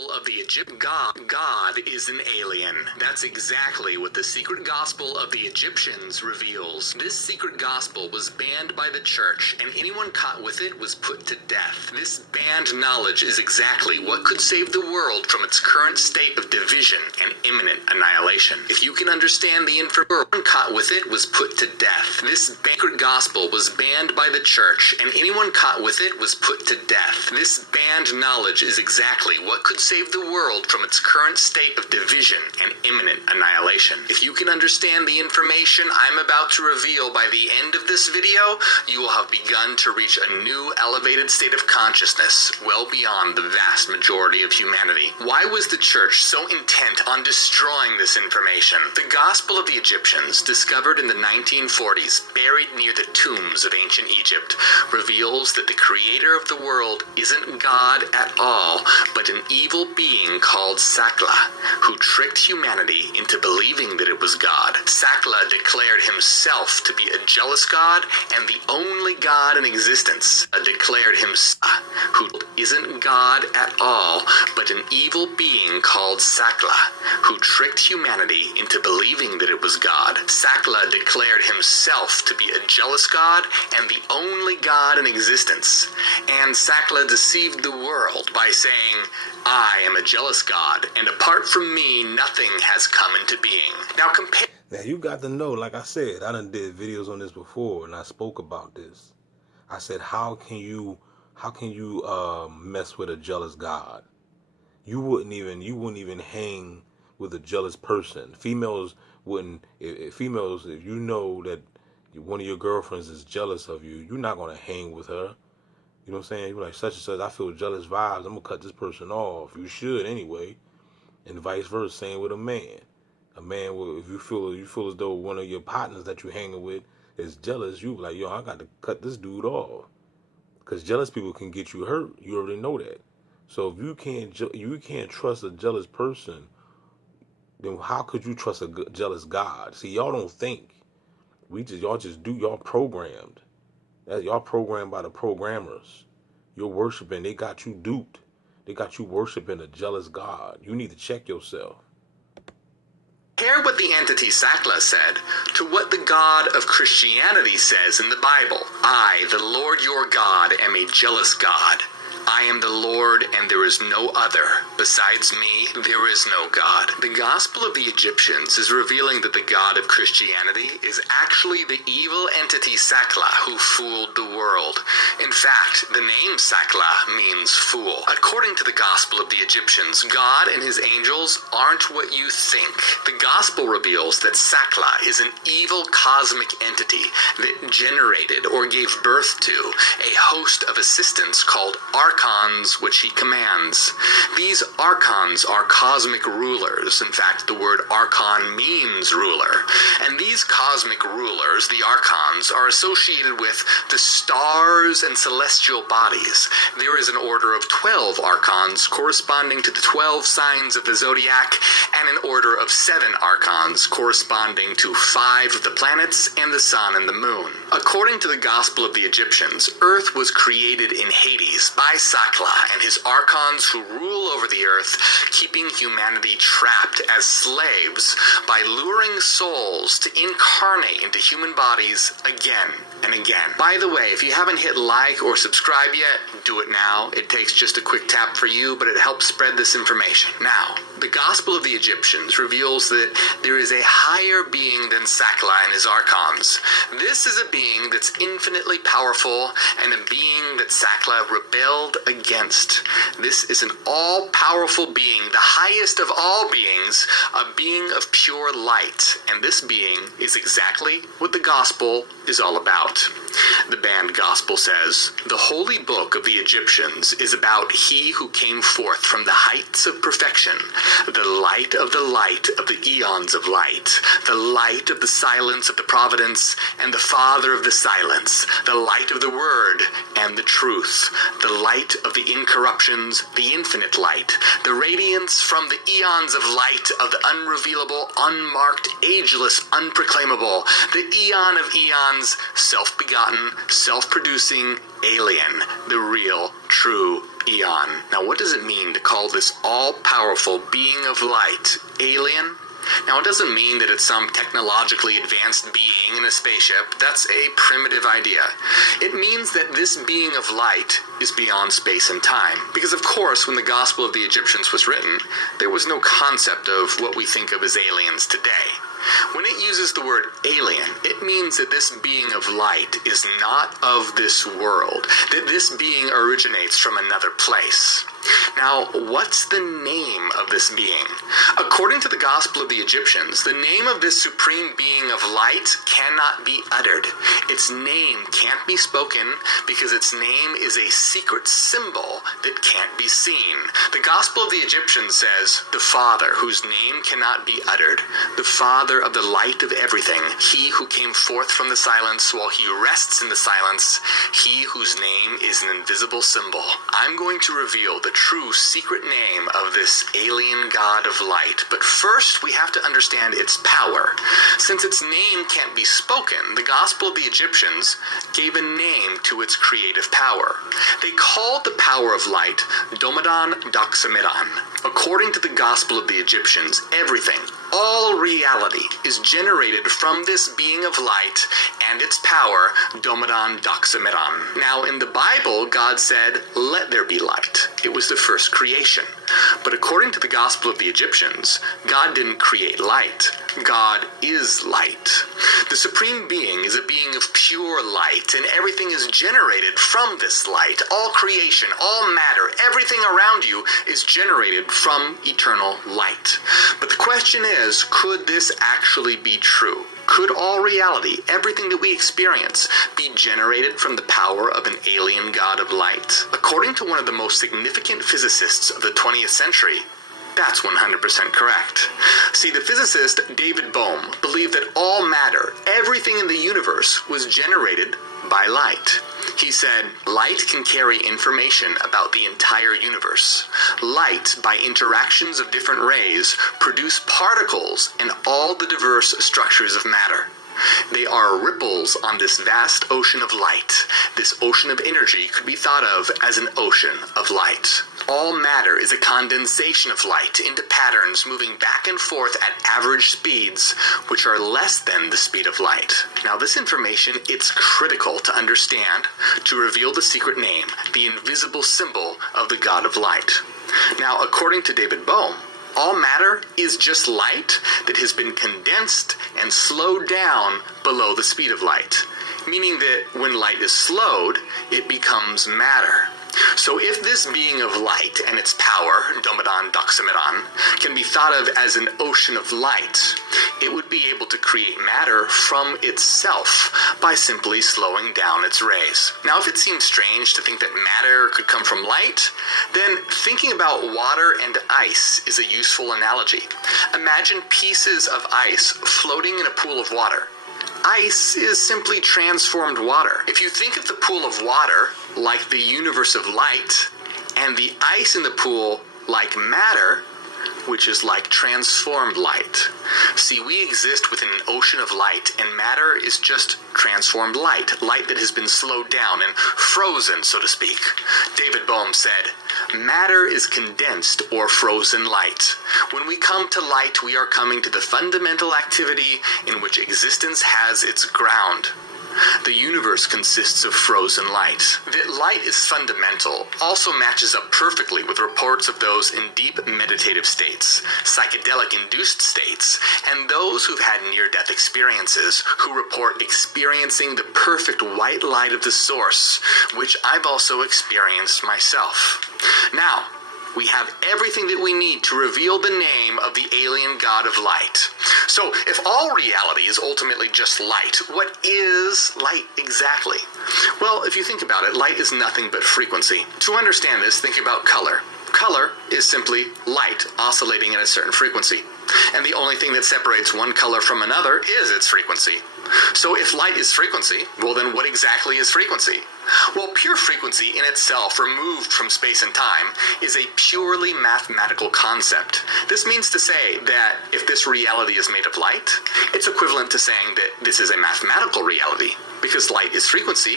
Of the Egypt, God is an alien. That's exactly what the secret gospel of the Egyptians reveals. This secret gospel was banned by the church, and anyone caught with it was put to death. This banned knowledge is exactly what could save the world from its current state of division and imminent annihilation. If you can understand the information caught with it was put to death. This secret gospel was banned by the church, and anyone caught with it was put to death. This banned knowledge is exactly what could save the world from its current state of division and imminent annihilation. If you can understand the information I'm about to reveal by the end of this video, you will have begun to reach a new elevated state of consciousness well beyond the vast majority of humanity. Why was the church so intent on destroying this information? The Gospel of the Egyptians, discovered in the 1940s, buried near the tombs of ancient Egypt, reveals that the creator of the world isn't God at all, but an evil being called Sakla, who tricked humanity into believing that it was God. Sakla declared himself to be a jealous God and the only God in existence. Declared himself, who isn't God at all, but an evil being called Sakla, who tricked humanity into believing that it was God. Sakla declared himself to be a jealous God and the only God in existence. And Sakla deceived the world by saying, "I am a jealous God, and apart from me, nothing has come into being." Now compare. Now you got to know, like I said, I done did videos on this before, and I spoke about this. I said, how can you mess with a jealous God? You wouldn't even hang with a jealous person. Females wouldn't. If you know that one of your girlfriends is jealous of you, you're not gonna hang with her. You know what I'm saying? You're like, such and such, I feel jealous vibes, I'm gonna cut this person off. You should anyway. And vice versa, same with a man. A man will, if you feel as though one of your partners that you're hanging with is jealous, you be like, yo, I got to cut this dude off. Because jealous people can get you hurt. You already know that. So if you can't trust a jealous person, then how could you trust a jealous God? See, y'all don't think. Y'all just do. Y'all programmed. Y'all programmed by the programmers. You're worshiping. They got you duped. They got you worshiping a jealous God. You need to check yourself. Compare what the entity Sakla said to what the God of Christianity says in the Bible. "I, the Lord your God, am a jealous God. I am the Lord, and there is no other. Besides me, there is no God." The Gospel of the Egyptians is revealing that the God of Christianity is actually the evil entity Sakla who fooled the world. In fact, the name Sakla means fool. According to the Gospel of the Egyptians, God and his angels aren't what you think. The Gospel reveals that Sakla is an evil cosmic entity that generated or gave birth to a host of assistants called archons, which he commands. These archons are cosmic rulers. In fact, the word archon means ruler. And these cosmic rulers, the archons, are associated with the stars and celestial bodies. There is an order of 12 archons corresponding to the 12 signs of the zodiac, and an order of 7 archons corresponding to 5 of the planets and the sun and the moon. According to the Gospel of the Egyptians, Earth was created in Hades by Sakla and his archons who rule over the earth, keeping humanity trapped as slaves by luring souls to incarnate into human bodies again and again. By the way, if you haven't hit like or subscribe yet, do it now. It takes just a quick tap for you, but it helps spread this information. Now, the Gospel of the Egyptians reveals that there is a higher being than Sakla and his archons. This is a being that's infinitely powerful and a being that Sakla rebelled against. This is an all-powerful being, the highest of all beings, a being of pure light. And this being is exactly what the gospel is all about. The banned gospel says, "The holy book of the Egyptians is about he who came forth from the heights of perfection, the light of the eons of light, the light of the silence of the providence, and the father of the silence, the light of the word and the truth, the light of the incorruptions, the infinite light, the radiance from the eons of light of the unrevealable, unmarked, ageless, unproclaimable, the eon of eons, self-begotten, self-producing, alien, the real, true eon. Now, what does it mean to call this all-powerful being of light alien? Now, it doesn't mean that it's some technologically advanced being in a spaceship. That's a primitive idea. It means that this being of light is beyond space and time. Because, of course, when the Gospel of the Egyptians was written, there was no concept of what we think of as aliens today. When it uses the word alien, it means that this being of light is not of this world, that this being originates from another place. Now, what's the name of this being? According to the Gospel of the Egyptians, the name of this supreme being of light cannot be uttered. Its name can't be spoken because its name is a secret symbol that can't be seen. The Gospel of the Egyptians says, the Father, whose name cannot be uttered, the Father of the light of everything, he who came forth from the silence while he rests in the silence, he whose name is an invisible symbol. I'm going to reveal the true secret name of this alien god of light, but first we have to understand its power. Since its name can't be spoken, the Gospel of the Egyptians gave a name to its creative power. They called the power of light Domadan Doxamidan. According to the Gospel of the Egyptians, everything, all reality, is generated from this being of light and its power, Domadan Doxamidan. Now, in the Bible, God said, let there be light. It was the first creation. But according to the Gospel of the Egyptians, God didn't create light. God is light. The Supreme Being is a being of pure light, and everything is generated from this light. All creation, all matter, everything around you is generated from eternal light. But the question is, could this actually be true? Could all reality, everything that we experience, be generated from the power of an alien god of light? According to one of the most significant physicists of the 20th century, that's 100% correct. See, the physicist David Bohm believed that all matter, everything in the universe, was generated by light. He said, light can carry information about the entire universe. Light, by interactions of different rays, produce particles and all the diverse structures of matter. They are ripples on this vast ocean of light. This ocean of energy could be thought of as an ocean of light. All matter is a condensation of light into patterns moving back and forth at average speeds, which are less than the speed of light. Now, this information, it's critical to understand to reveal the secret name, the invisible symbol of the God of light. Now, according to David Bohm, all matter is just light that has been condensed and slowed down below the speed of light, meaning that when light is slowed, it becomes matter. So if this being of light and its power, Domadan Doxamidan, can be thought of as an ocean of light, it would be able to create matter from itself by simply slowing down its rays. Now, if it seems strange to think that matter could come from light, then thinking about water and ice is a useful analogy. Imagine pieces of ice floating in a pool of water. Ice is simply transformed water. If you think of the pool of water like the universe of light, and the ice in the pool like matter, which is like transformed light. See, we exist within an ocean of light, and matter is just transformed light, light that has been slowed down and frozen, so to speak. David Bohm said, matter is condensed or frozen light. When we come to light, we are coming to the fundamental activity in which existence has its ground. The universe consists of frozen light. That light is fundamental also matches up perfectly with reports of those in deep meditative states, psychedelic-induced states, and those who've had near-death experiences who report experiencing the perfect white light of the source, which I've also experienced myself. Now, we have everything that we need to reveal the name of the alien god of light. So, if all reality is ultimately just light, what is light exactly? Well, if you think about it, light is nothing but frequency. To understand this, think about color. Color is simply light oscillating at a certain frequency. And the only thing that separates one color from another is its frequency. So if light is frequency, well then what exactly is frequency? Well, pure frequency in itself, removed from space and time, is a purely mathematical concept. This means to say that if this reality is made of light, it's equivalent to saying that this is a mathematical reality, because light is frequency,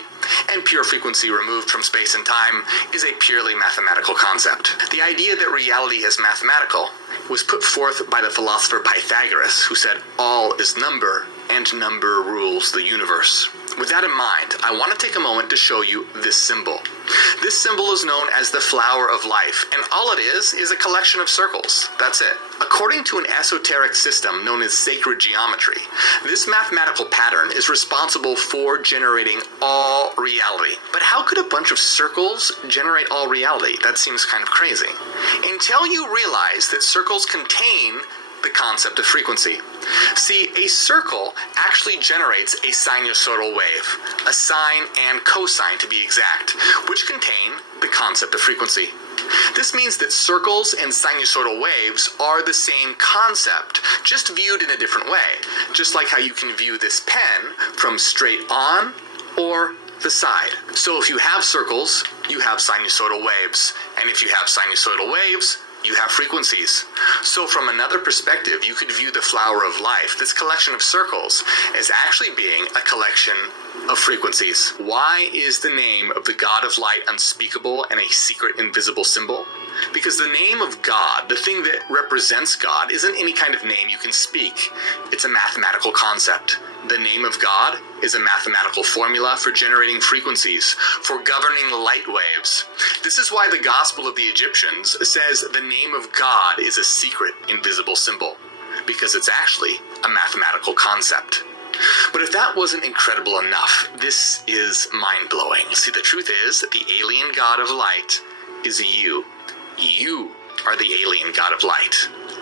and pure frequency removed from space and time is a purely mathematical concept. The idea that reality is mathematical was put forth by the philosopher Pythagoras, who said all is number, and number rules the universe. With that in mind, I want to take a moment to show you this symbol. This symbol is known as the flower of life, and all it is a collection of circles. That's it. According to an esoteric system known as sacred geometry, this mathematical pattern is responsible for generating all reality. But how could a bunch of circles generate all reality? That seems kind of crazy. Until you realize that circles contain the concept of frequency. See, a circle actually generates a sinusoidal wave, a sine and cosine to be exact, which contain the concept of frequency. This means that circles and sinusoidal waves are the same concept, just viewed in a different way, just like how you can view this pen from straight on or the side. So if you have circles, you have sinusoidal waves, and if you have sinusoidal waves, you have frequencies. So from another perspective, you could view the flower of life, this collection of circles, as actually being a collection of frequencies. Why is the name of the God of light unspeakable and a secret invisible symbol? Because the name of God, the thing that represents God, isn't any kind of name you can speak. It's a mathematical concept. The name of God is a mathematical formula for generating frequencies, for governing light waves. This is why the Gospel of the Egyptians says the name of God is a secret, invisible symbol, because it's actually a mathematical concept. But if that wasn't incredible enough, this is mind-blowing. See, the truth is that the alien God of light is you. You are the alien God of light.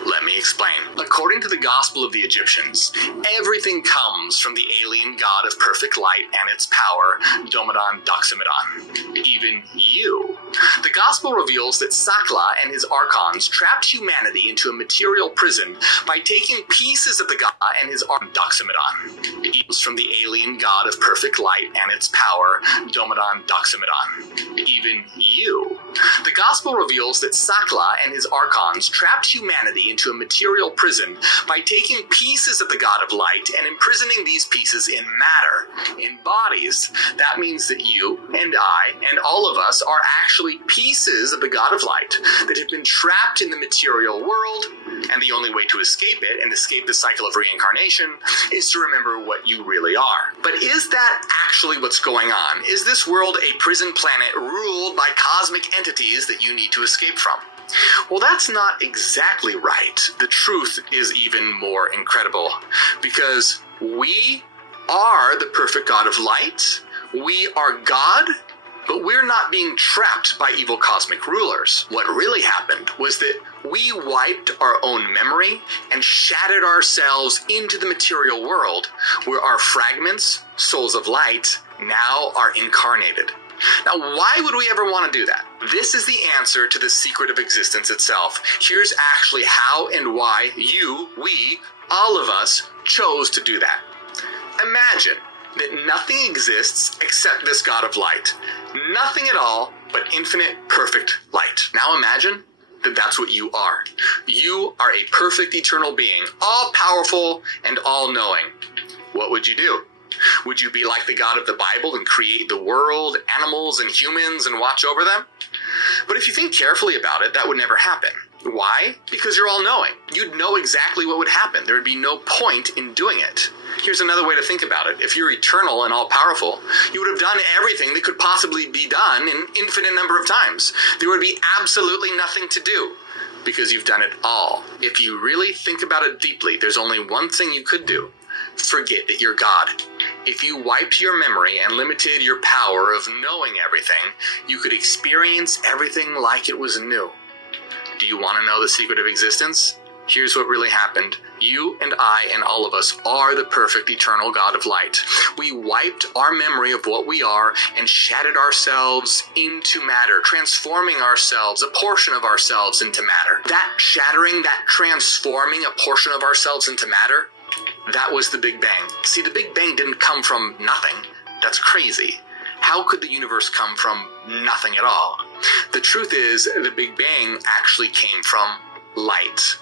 Let me explain. According to the Gospel of the Egyptians, everything comes from the alien God of perfect light and its power, Domadon Doximidon. Even you. The Gospel reveals that Sakla and his archons trapped humanity into a material prison by taking pieces of the God and his archon Doximidon. It comes from the alien God of perfect light and its power, Domadon Doximidon. Even you. The Gospel reveals that Sakla and his archons trapped humanity into a material prison by taking pieces of the God of light and imprisoning these pieces in matter, in bodies. That means that you and I and all of us are actually pieces of the God of light that have been trapped in the material world, and the only way to escape it and escape the cycle of reincarnation is to remember what you really are. But is that actually what's going on? Is this world a prison planet ruled by cosmic entities that you need to escape from? Well, that's not exactly right. The truth is even more incredible, because we are the perfect God of light. We are God, but we're not being trapped by evil cosmic rulers. What really happened was that we wiped our own memory and shattered ourselves into the material world, where our fragments, souls of light, now are incarnated. Now, why would we ever want to do that? This is the answer to the secret of existence itself. Here's actually how and why we, all of us, chose to do that. Imagine that nothing exists except this God of light. Nothing at all but infinite, perfect light. Now imagine that that's what you are. You are a perfect eternal being, all-powerful and all-knowing. What would you do? Would you be like the God of the Bible and create the world, animals, and humans and watch over them? But if you think carefully about it, that would never happen. Why? Because you're all-knowing. You'd know exactly what would happen. There would be no point in doing it. Here's another way to think about it. If you're eternal and all-powerful, you would have done everything that could possibly be done an infinite number of times. There would be absolutely nothing to do, because you've done it all. If you really think about it deeply, there's only one thing you could do. Forget that you're God. If you wiped your memory and limited your power of knowing everything, you could experience everything like it was new. Do you want to know the secret of existence? Here's what really happened. You and I and all of us are the perfect eternal God of light. We wiped our memory of what we are and shattered ourselves into matter, transforming ourselves, a portion of ourselves, into matter. That shattering, that transforming a portion of ourselves into matter, that was the Big Bang. See, the Big Bang didn't come from nothing. That's crazy. How could the universe come from nothing at all? The truth is, the Big Bang actually came from light,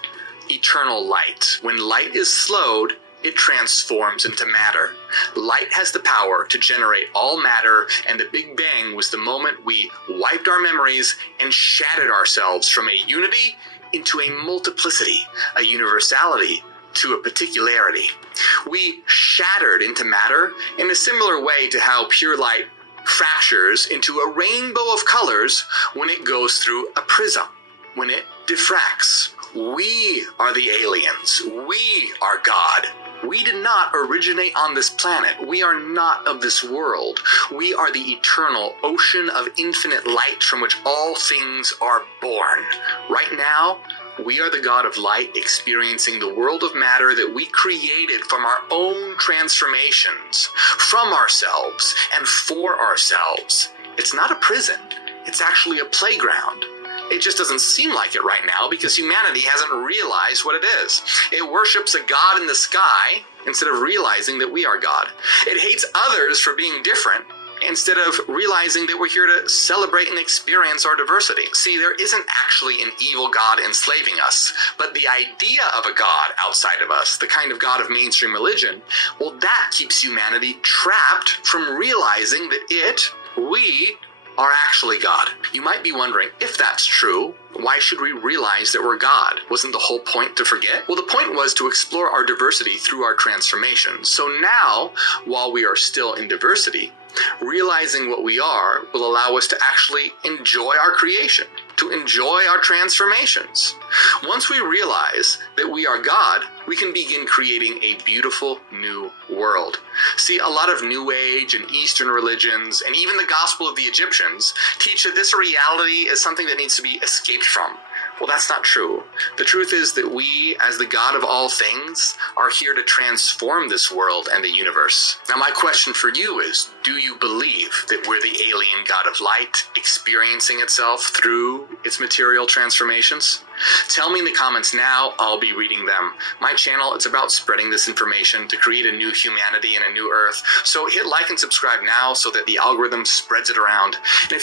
eternal light. When light is slowed, it transforms into matter. Light has the power to generate all matter, and the Big Bang was the moment we wiped our memories and shattered ourselves from a unity into a multiplicity, a universality to a particularity. We shattered into matter in a similar way to how pure light fractures into a rainbow of colors when it goes through a prism, when it diffracts. We are the aliens. We are God. We did not originate on this planet. We are not of this world. We are the eternal ocean of infinite light from which all things are born. Right now, we are the God of light experiencing the world of matter that we created from our own transformations, from ourselves and for ourselves. It's not a prison. It's actually a playground. It just doesn't seem like it right now because humanity hasn't realized what it is. It worships a God in the sky instead of realizing that we are God. It hates others for being different instead of realizing that we're here to celebrate and experience our diversity. See, there isn't actually an evil God enslaving us, but the idea of a God outside of us, the kind of God of mainstream religion, well, that keeps humanity trapped from realizing that we are actually God. You might be wondering, if that's true, why should we realize that we're God? Wasn't the whole point to forget? Well, the point was to explore our diversity through our transformations. So now, while we are still in diversity, realizing what we are will allow us to actually enjoy our creation, to enjoy our transformations. Once we realize that we are God, we can begin creating a beautiful new world. See, a lot of New Age and Eastern religions, and even the Gospel of the Egyptians, teach that this reality is something that needs to be escaped from. Well, that's not true. The truth is that we, as the God of all things, are here to transform this world and the universe. Now, my question for you is, do you believe that we're the alien God of light experiencing itself through its material transformations? Tell me in the comments now. I'll be reading them. My channel, it's about spreading this information to create a new humanity and a new earth. So hit like and subscribe now so that the algorithm spreads it around. And if